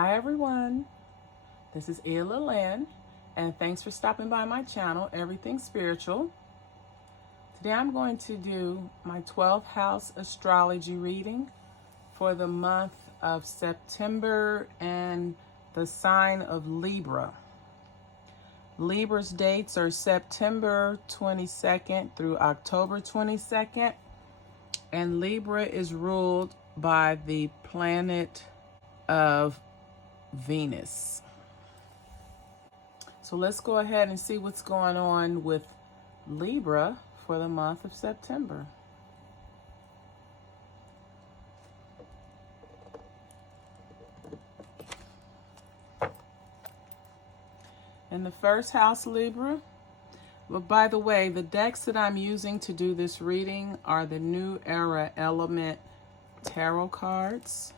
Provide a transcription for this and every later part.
Hi everyone, this is Ella Lynn, and thanks for stopping by my channel, Everything Spiritual. Today I'm going to do my 12th house astrology reading for the month of September and the sign of Libra. Libra's dates are September 22nd through October 22nd, and Libra is ruled by the planet of Venus. So let's go ahead and see what's going on with Libra for the month of September. In the first house, Libra. But by the way, the decks that I'm using to do this reading are the New Era Element Tarot cards,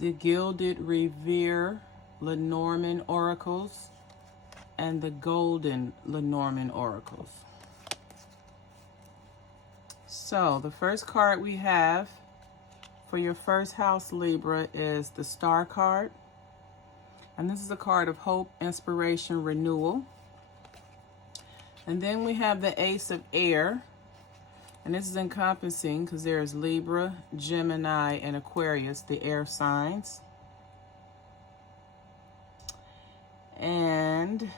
the Gilded Revere Lenormand Oracles, and the Golden Lenormand Oracles. So the first card we have for your first house, Libra, is the Star card. And this is a card of hope, inspiration, renewal. And then we have the Ace of Air. And this is encompassing because there's Libra, Gemini, and Aquarius, the air signs. And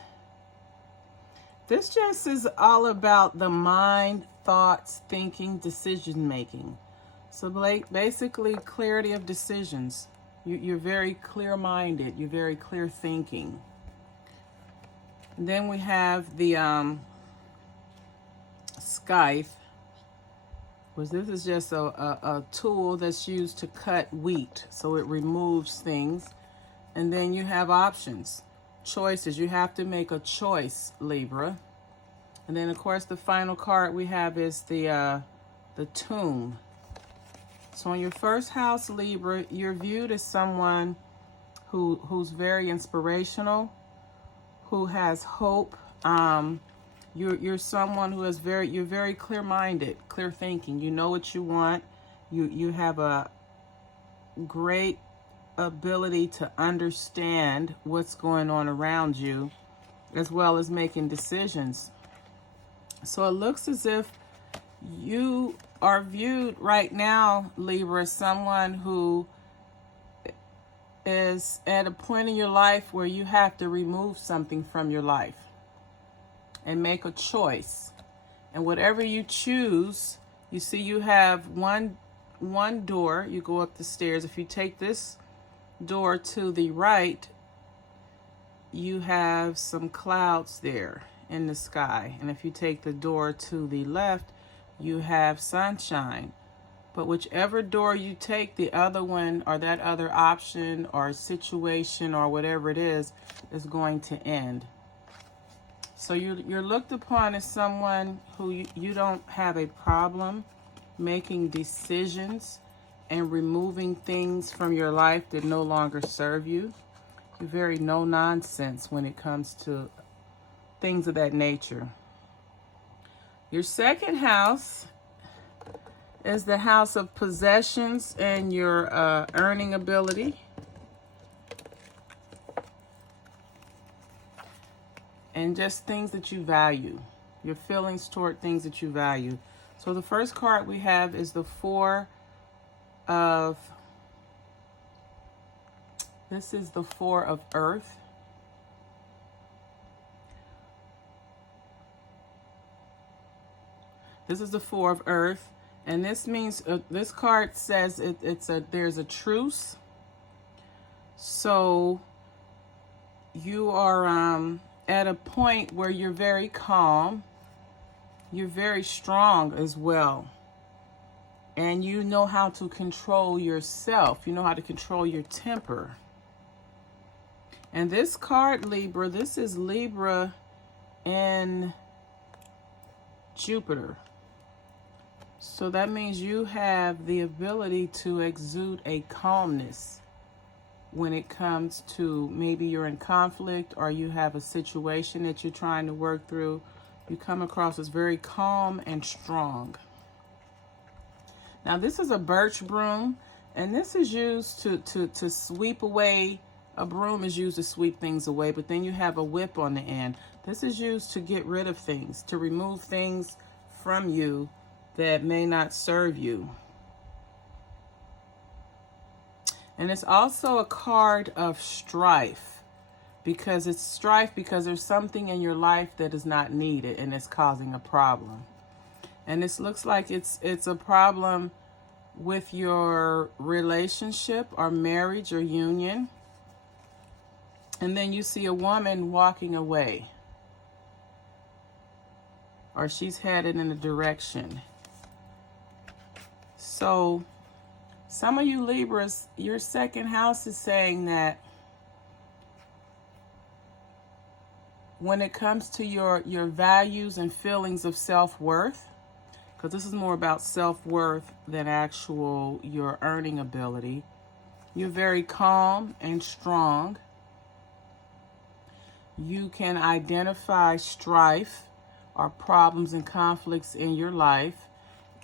this just is all about the mind, thoughts, thinking, decision making. So basically clarity of decisions. You're very clear-minded. You're very clear thinking. And then we have the scythe. This is just a tool that's used to cut wheat, so it removes things. And then you have options, choices. You have to make a choice, Libra. And then, of course, the final card we have is the tomb. So in your first house, Libra, you're viewed as someone who's very inspirational, who has hope. You're someone who is you're very clear-minded, clear thinking. You know what you want. You have a great ability to understand what's going on around you, as well as making decisions. So it looks as if you are viewed right now, Libra, as someone who is at a point in your life where you have to remove something from your life and make a choice. And whatever you choose, you see you have one door, you go up the stairs. If you take this door to the right, you have some clouds there in the sky. And if you take the door to the left, you have sunshine. But whichever door you take, the other one or that other option or situation or whatever it is going to end. So you're looked upon as someone who you don't have a problem making decisions and removing things from your life that no longer serve you. You're very no nonsense when it comes to things of that nature. Your second house is the house of possessions and your earning ability. And just things that you value, your feelings toward things that you value. So the first card we have is the Four of Earth. This is the Four of Earth, and this means this card says there's a truce. So you are at a point where you're very calm, you're very strong as well, and you know how to control yourself. You know how to control your temper. And this card, Libra, this is Libra in Jupiter. So that means you have the ability to exude a calmness when it comes to maybe you're in conflict or you have a situation that you're trying to work through. You come across as very calm and strong. Now this is a birch broom, And this is used to sweep away. A broom is used to sweep things away, but then you have a whip on the end. This is used to get rid of things, to remove things from you that may not serve you. And it's also a card of strife, because it's strife because there's something in your life that is not needed and it's causing a problem. And this looks like it's a problem with your relationship or marriage or union. And then you see a woman walking away, or she's headed in a direction. So some of you Libras, your second house is saying that when it comes to your values and feelings of self-worth, because this is more about self-worth than actual your earning ability, you're very calm and strong. You can identify strife or problems and conflicts in your life,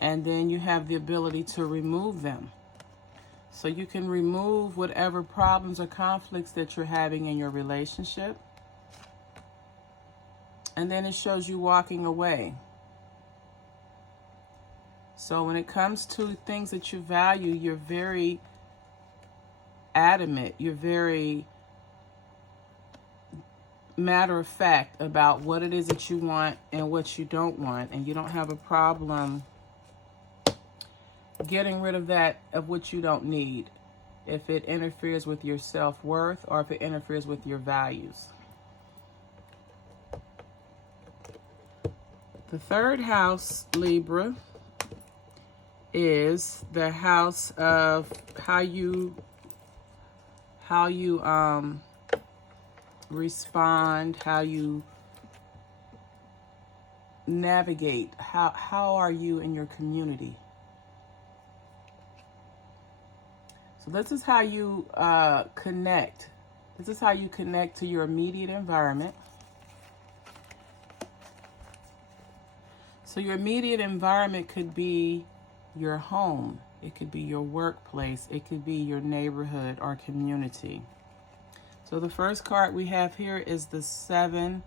and then you have the ability to remove them. So you can remove whatever problems or conflicts that you're having in your relationship. And then it shows you walking away. So when it comes to things that you value, you're very adamant. You're very matter of fact about what it is that you want and what you don't want. And you don't have a problem getting rid of that, of what you don't need, if it interferes with your self-worth or if it interferes with your values. The third house, Libra, is the house of how you respond, how you navigate. How are you in your community? So this is how you connect. This is how you connect to your immediate environment. So your immediate environment could be your home. It could be your workplace. It could be your neighborhood or community. So the first card we have here is the Seven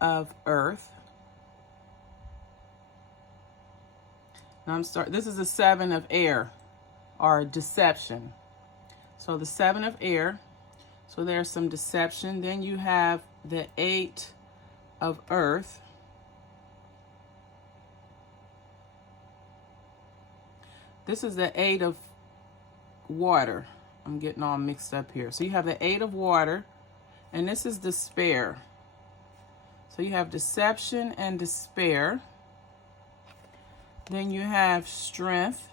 of Earth. Now this is the Seven of Air, or deception. So the Seven of Air, so there's some deception. Then you have the Eight of Earth. This is the Eight of Water. I'm getting all mixed up here. So you have the Eight of Water, and this is despair. So you have deception and despair. Then you have strength,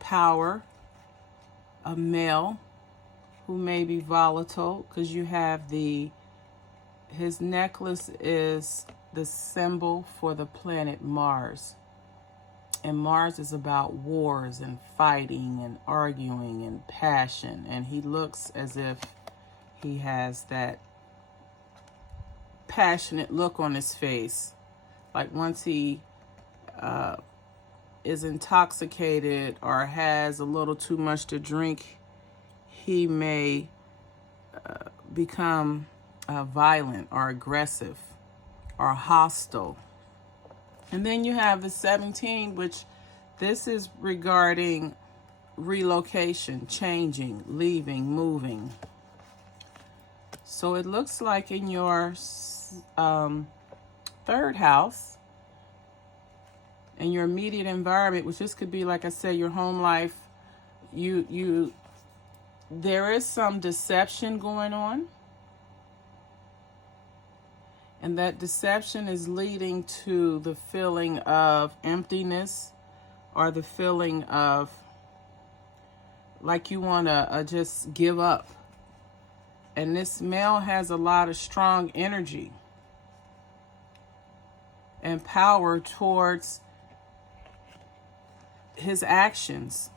power, a male who may be volatile, because you have his necklace is the symbol for the planet Mars. And Mars is about wars and fighting and arguing and passion. And he looks as if he has that passionate look on his face. Like once he is intoxicated or has a little too much to drink, he may become violent or aggressive or hostile. And then you have the 17, which this is regarding relocation, changing, leaving, moving. So it looks like in your third house, in your immediate environment, which this could be, like I said, your home life, there is some deception going on. And that deception is leading to the feeling of emptiness, or the feeling of like you want to just give up. And this male has a lot of strong energy and power towards his actions.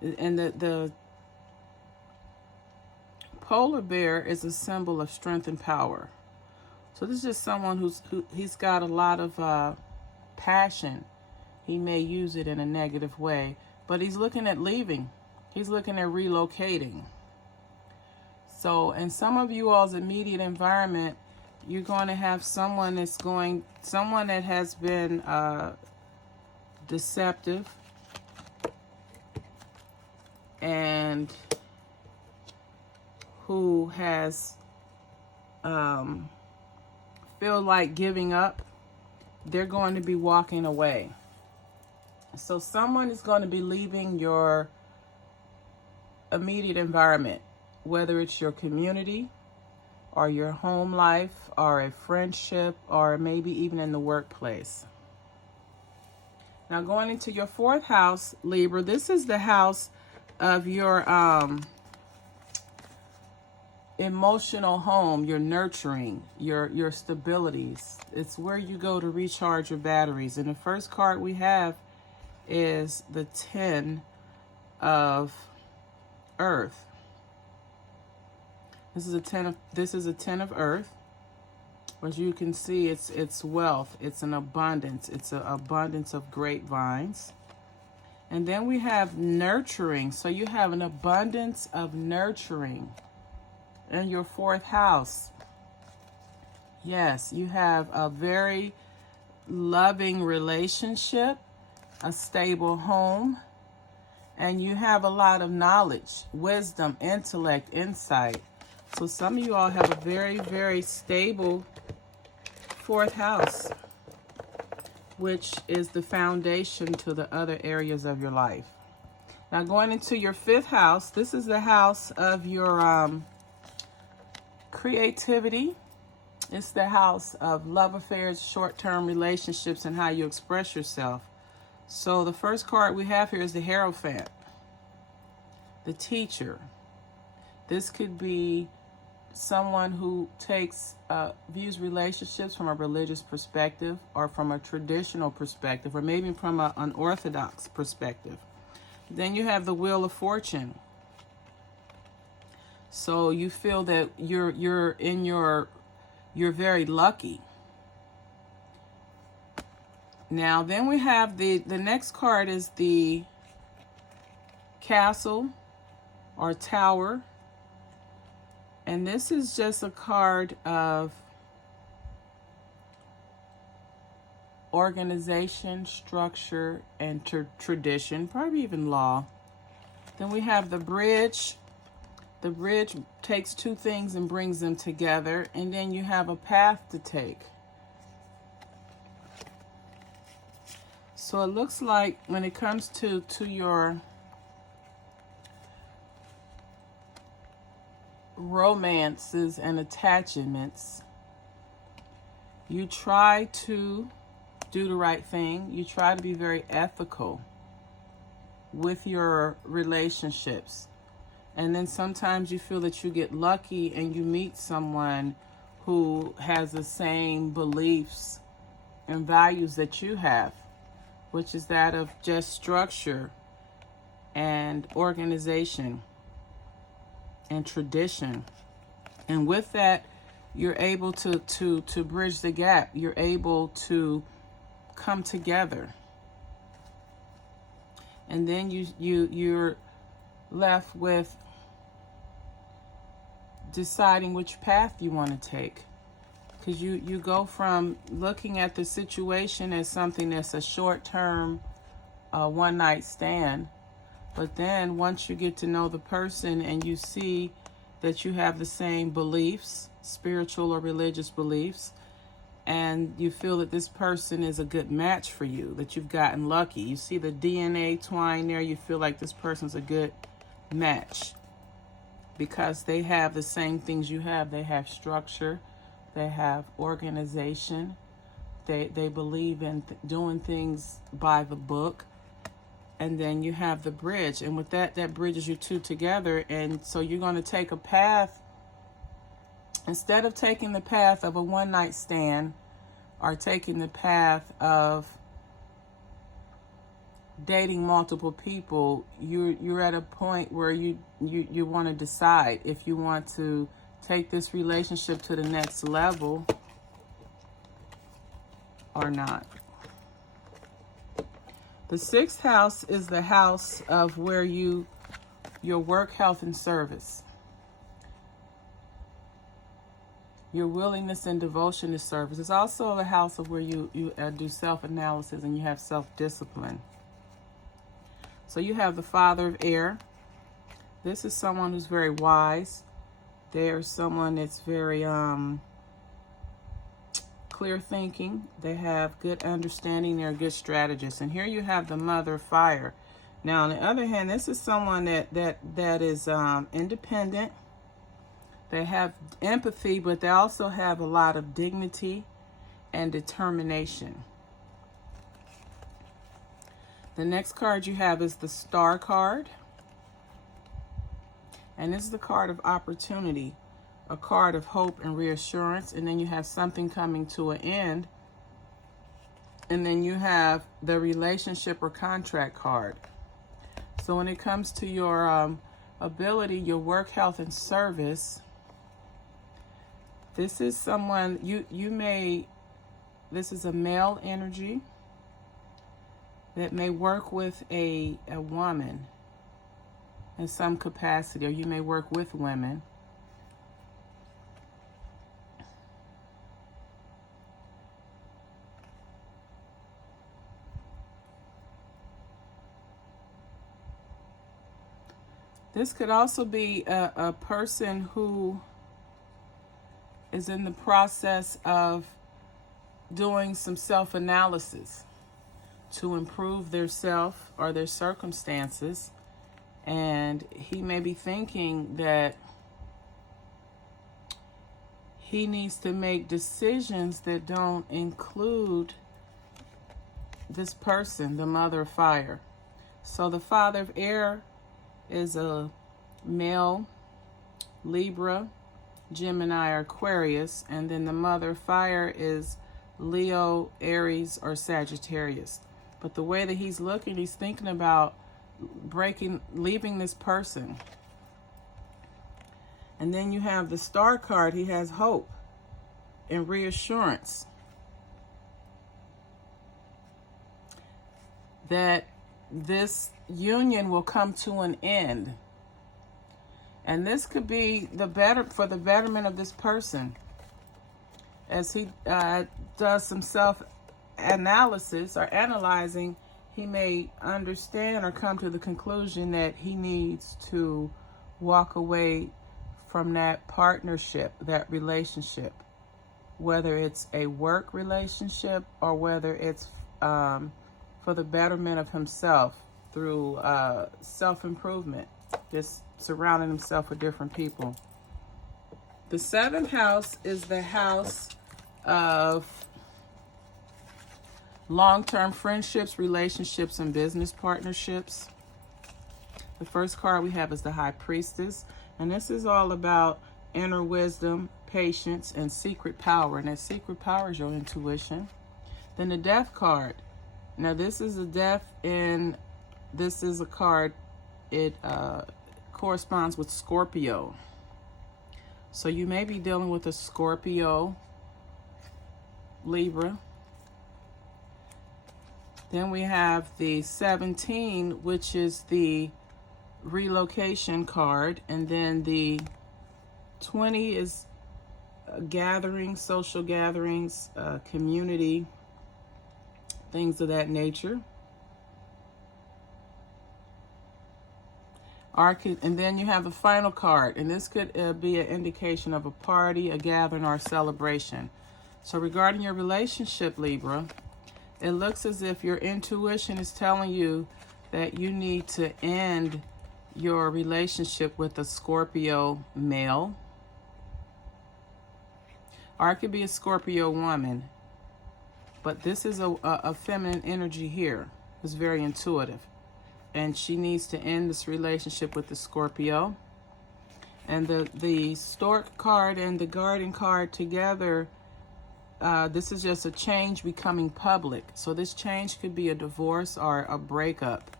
And the polar bear is a symbol of strength and power. So this is just someone he's got a lot of passion. He may use it in a negative way, but he's looking at leaving. He's looking at relocating. So in some of you all's immediate environment, you're going to have someone that has been deceptive and who has feel like giving up. They're going to be walking away. So someone is going to be leaving your immediate environment, whether it's your community or your home life or a friendship or maybe even in the workplace. Now going into your 4th house, Libra, this is the house of your emotional home, your nurturing, your stabilities. It's where you go to recharge your batteries. And the first card we have is the 10 of Earth. This is a 10 of Earth. As you can see, it's wealth, it's an abundance, it's an abundance of grapevines. And then we have nurturing. So you have an abundance of nurturing in your 4th house. Yes, you have a very loving relationship, a stable home, and you have a lot of knowledge, wisdom, intellect, insight. So some of you all have a very, very stable 4th house, which is the foundation to the other areas of your life. Now going into your 5th house, this is the house of your creativity. It's the house of love affairs, short-term relationships, and how you express yourself. So the first card we have here is the Hierophant, the teacher. This could be someone who views relationships from a religious perspective or from a traditional perspective or maybe from an unorthodox perspective. Then you have the Wheel of Fortune. So you feel that you're very lucky. Now then we have the next card is the Castle or Tower. And this is just a card of organization, structure, and tradition, probably even law. Then we have the Bridge. The bridge takes two things and brings them together. And then you have a path to take. So it looks like when it comes to your romances and attachments, you try to do the right thing. You try to be very ethical with your relationships. And then sometimes you feel that you get lucky and you meet someone who has the same beliefs and values that you have, which is that of just structure and organization and tradition. And with that, you're able to bridge the gap. You're able to come together. And then you're left with deciding which path you want to take. Because you go from looking at the situation as something that's a short-term one-night stand. But then once you get to know the person and you see that you have the same beliefs, spiritual or religious beliefs, and you feel that this person is a good match for you, that you've gotten lucky. You see the DNA twine there, you feel like this person's a good match because they have the same things you have. They have structure, they have organization, they believe in doing things by the book. And then you have the bridge. And with that bridges you two together. And so you're going to take a path. Instead of taking the path of a one-night stand or taking the path of dating multiple people, you're at a point where you want to decide if you want to take this relationship to the next level or not. The 6th house is the house of where your work, health, and service. Your willingness and devotion to service. It's also the house of where you do self-analysis and you have self-discipline. So you have the Father of Air. This is someone who's very wise. They're someone that's very clear thinking. They have good understanding. They're a good strategist. And here you have the Mother of Fire. Now, on the other hand, this is someone that is independent. They have empathy, but they also have a lot of dignity and determination. The next card you have is the Star card. And this is the card of opportunity, a card of hope and reassurance. And then you have something coming to an end. And then you have the relationship or contract card. So when it comes to your ability, your work, health, and service, this is someone, this is a male energy that may work with a woman in some capacity, or you may work with women. This could also be a person who is in the process of doing some self-analysis to improve their self or their circumstances. And he may be thinking that he needs to make decisions that don't include this person, the Mother of Fire. So the Father of Air is a male, Libra, Gemini, or Aquarius. And then the Mother of Fire is Leo, Aries, or Sagittarius. But the way that he's looking, he's thinking about leaving this person. And then you have the Star card. He has hope and reassurance that this union will come to an end. And this could be for the betterment of this person. As he does some self-analysis or analyzing, he may understand or come to the conclusion that he needs to walk away from that partnership, that relationship, whether it's a work relationship or whether it's for the betterment of himself through self-improvement, just surrounding himself with different people. The 7th house is the house of long-term friendships, relationships, and business partnerships. The first card we have is the High Priestess. And this is all about inner wisdom, patience, and secret power. And that secret power is your intuition. Then the Death card. Now this is a death, and this is a card, it corresponds with Scorpio. So you may be dealing with a Scorpio, Libra. Then we have the 17, which is the relocation card. And then the 20 is gatherings, social gatherings, community, things of that nature. And then you have the final card, and this could be an indication of a party, a gathering, or a celebration. So regarding your relationship, Libra, it looks as if your intuition is telling you that you need to end your relationship with a Scorpio male, or it could be a Scorpio woman. But this is a feminine energy here. It's very intuitive. And she needs to end this relationship with the Scorpio. And the Stork card and the Garden card together, this is just a change becoming public. So this change could be a divorce or a breakup.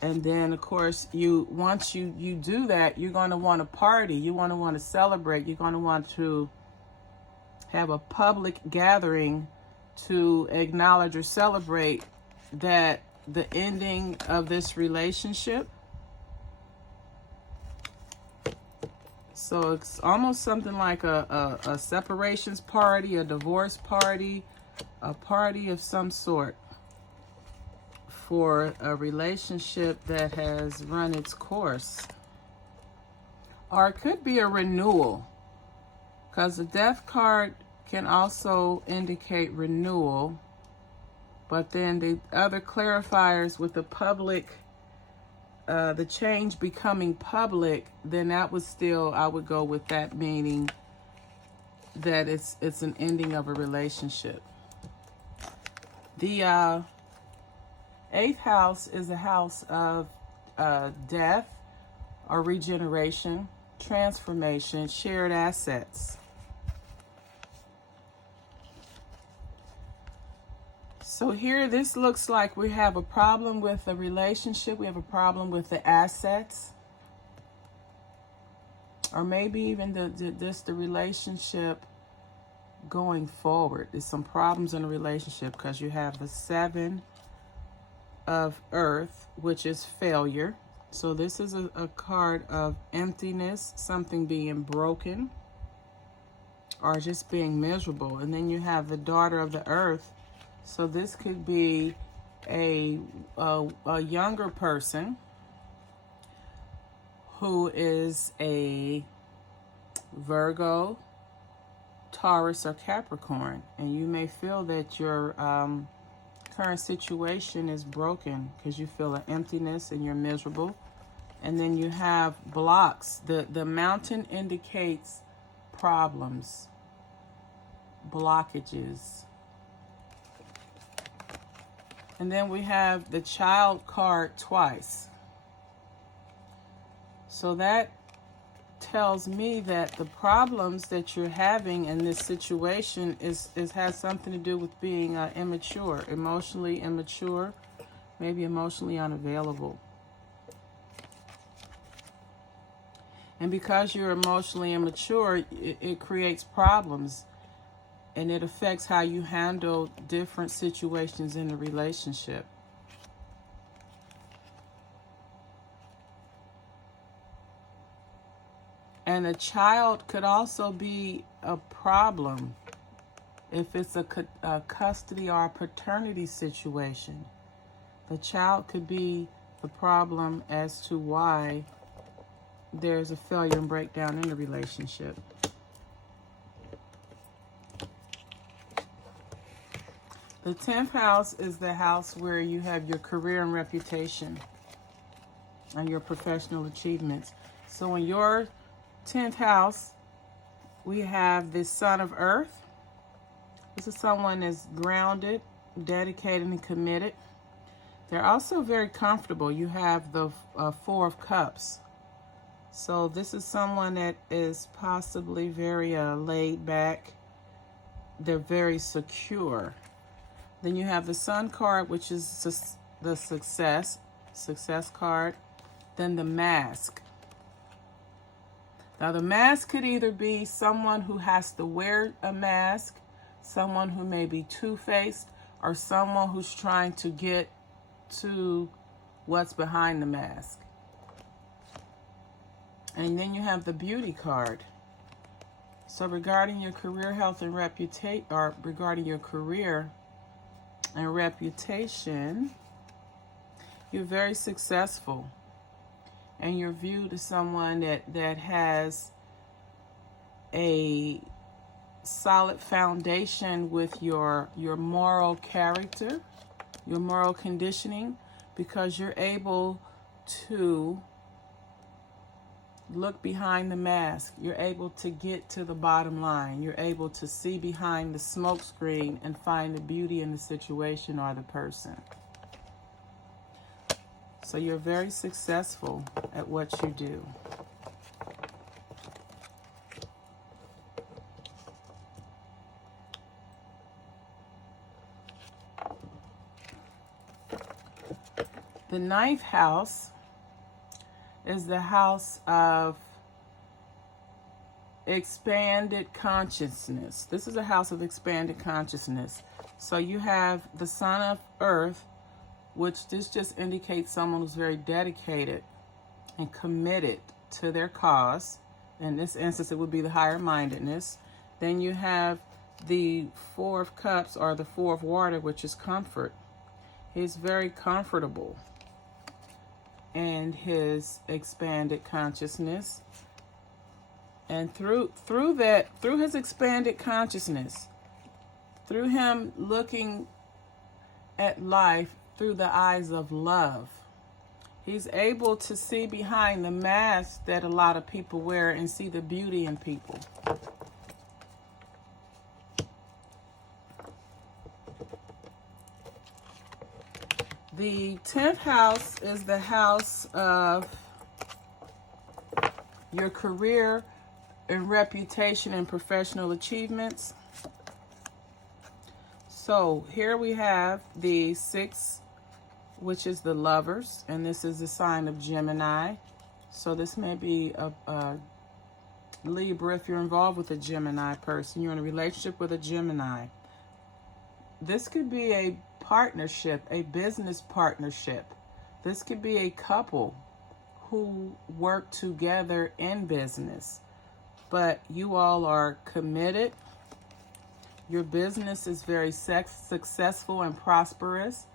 And then, of course, once you do that, you're going to want to party. You want to celebrate. You're going to want to have a public gathering to acknowledge or celebrate that the ending of this relationship. So it's almost something like a separations party, a divorce party, a party of some sort for a relationship that has run its course. Or it could be a renewal, because the Death card can also indicate renewal. But then the other clarifiers with the public, the change becoming public, then that was still, I would go with that meaning that it's an ending of a relationship. The 8th house is a house of death or regeneration, transformation, shared assets. So here, this looks like we have a problem with the relationship. We have a problem with the assets. Or maybe even the relationship going forward. There's some problems in the relationship because you have the 7 of Earth, which is failure. So this is a card of emptiness, something being broken or just being miserable. And then you have the Daughter of the Earth. So this could be a younger person who is a Virgo, Taurus, or Capricorn. And you may feel that your current situation is broken because you feel an emptiness and you're miserable. And then you have blocks. The mountain indicates problems, blockages. And then we have the Child card twice. So that tells me that the problems that you're having in this situation has something to do with being immature, emotionally immature, maybe emotionally unavailable. And because you're emotionally immature, it creates problems. And it affects how you handle different situations in the relationship. And a child could also be a problem if it's a custody or a paternity situation. The child could be the problem as to why there's a failure and breakdown in the relationship. The 10th house is the house where you have your career and reputation and your professional achievements. So in your 10th house, we have the Son of Earth. This is someone that's grounded, dedicated, and committed. They're also very comfortable. You have the 4 of Cups. So this is someone that is possibly very laid back. They're very secure. Then you have the Sun card, which is the success card. Then the Mask. Now the mask could either be someone who has to wear a mask, someone who may be two-faced, or someone who's trying to get to what's behind the mask. And then you have the Beauty card. So regarding your career, health, and reputation, or regarding your career and reputation, you're very successful. And you're viewed as someone that has a solid foundation with your moral character, your moral conditioning, because you're able to look behind the mask. You're able to get to the bottom line. You're able to see behind the smoke screen and find the beauty in the situation or the person. So you're very successful at what you do. The 9th house is the house of expanded consciousness. This is a house of expanded consciousness. So you have the Son of Earth, which this just indicates someone who's very dedicated and committed to their cause. In this instance, it would be the higher mindedness. Then you have the Four of Cups, or the Four of Water, which is comfort. He's very comfortable in his expanded consciousness. And through his expanded consciousness, through him looking at life through the eyes of love, he's able to see behind the mask that a lot of people wear and see the beauty in people. The 10th house is the house of your career and reputation and professional achievements. So here we have the 6, which is the Lovers, and this is a sign of Gemini. So this may be a Libra if you're involved with a Gemini person. You're in a relationship with a Gemini. This could be a partnership, a business partnership. This could be a couple who work together in business, but you all are committed. Your business is very successful and prosperous,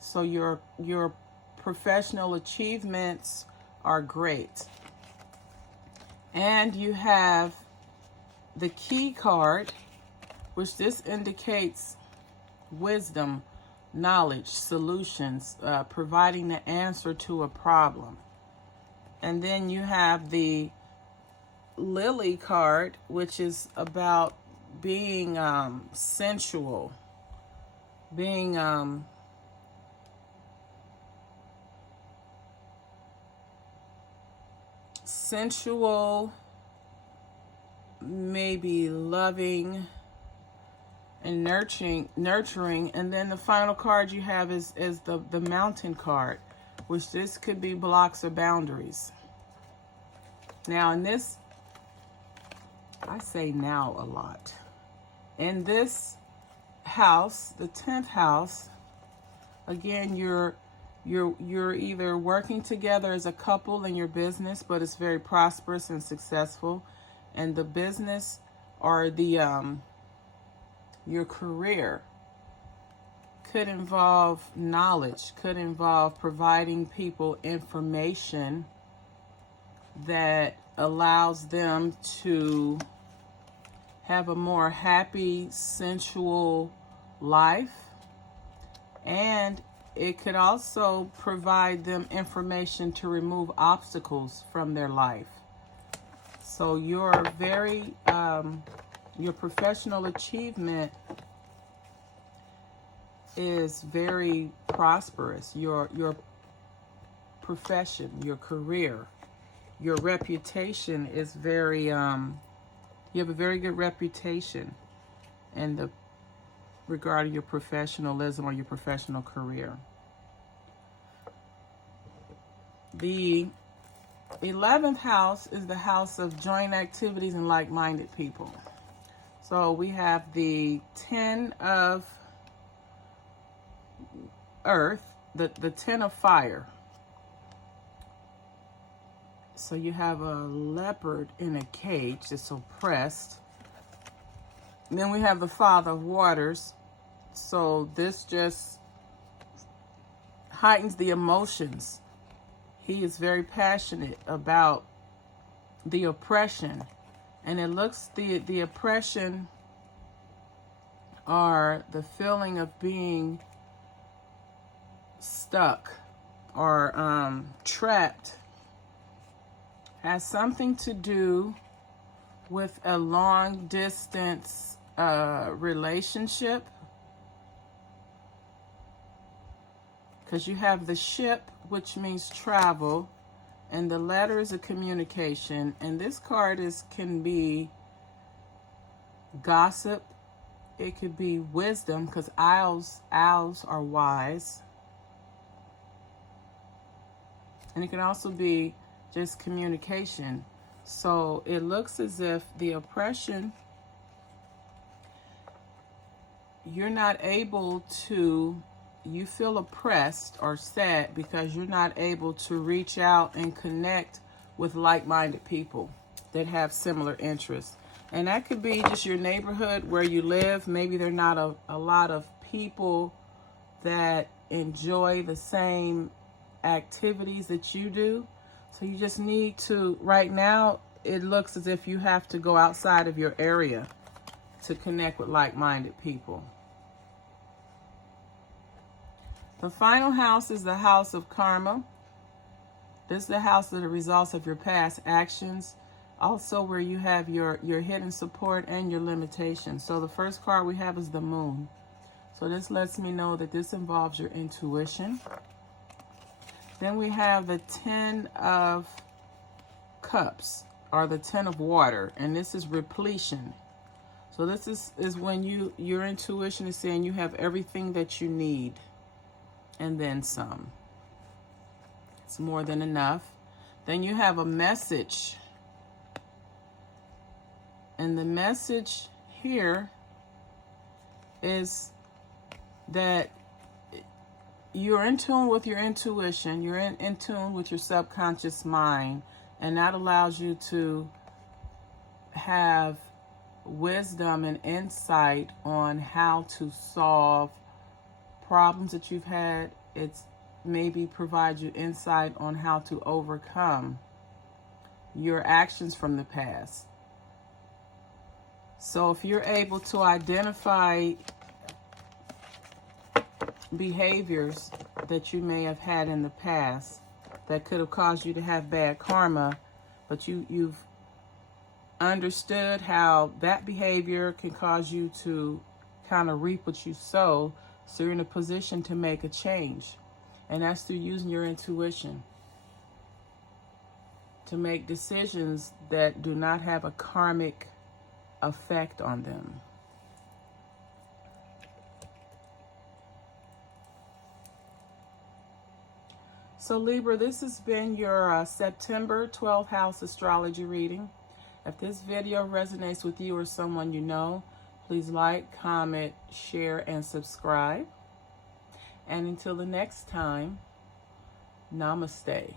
so your professional achievements are great. And you have the Key card, which this indicates wisdom, knowledge, solutions, providing the answer to a problem. And then you have the Lily card, which is about being sensual, being sensual, maybe loving and nurturing. And then the final card you have is the Mountain card, which this could be blocks or boundaries. Now in this, I say now a lot. In this house, the 10th house, again, you're either working together as a couple in your business, but it's very prosperous and successful. And the business or the your career could involve knowledge, could involve providing people information that allows them to have a more happy, sensual life. And it could also provide them information to remove obstacles from their life. So your professional achievement is very prosperous. Your profession, your career, your reputation is very, you have a very good reputation in the regarding your professionalism or your professional career. The 11th house is the house of joint activities and like-minded people. So we have the 10 of earth, the 10 of fire. So you have a leopard in a cage that's oppressed. And then we have the Father of waters. So this just heightens the emotions. He is very passionate about the oppression. And it looks, the oppression are the feeling of being stuck or trapped. Has something to do with a long distance relationship. Because you have the ship, which means travel, and the letter is a communication. And this card can be gossip. It could be wisdom, because owls are wise. And it can also be just communication. So it looks as if the oppression, you're not able to you feel oppressed or sad because you're not able to reach out and connect with like-minded people that have similar interests. And that could be just your neighborhood where you live. Maybe there are not a lot of people that enjoy the same activities that you do. So you just need to, right now, it looks as if you have to go outside of your area to connect with like-minded people. The final house is the house of karma. This is the house of the results of your past actions. Also where you have your hidden support and your limitations. So the first card we have is the moon. So this lets me know that this involves your intuition. Then we have the 10 of cups, or the 10 of water, and this is repletion. So this is when your intuition is saying you have everything that you need and then some. It's more than enough. Then you have a message. And the message here is that you're in tune with your intuition. You're in tune with your subconscious mind. And that allows you to have wisdom and insight on how to solve problems that you've had. It's maybe provide you insight on how to overcome your actions from the past. So if you're able to identify behaviors that you may have had in the past that could have caused you to have bad karma, but you've understood how that behavior can cause you to kind of reap what you sow, so you're in a position to make a change. And that's through using your intuition to make decisions that do not have a karmic effect on them. So Libra, this has been your September 12th house astrology reading. If this video resonates with you or someone you know, please like, comment, share, and subscribe. And until the next time, namaste.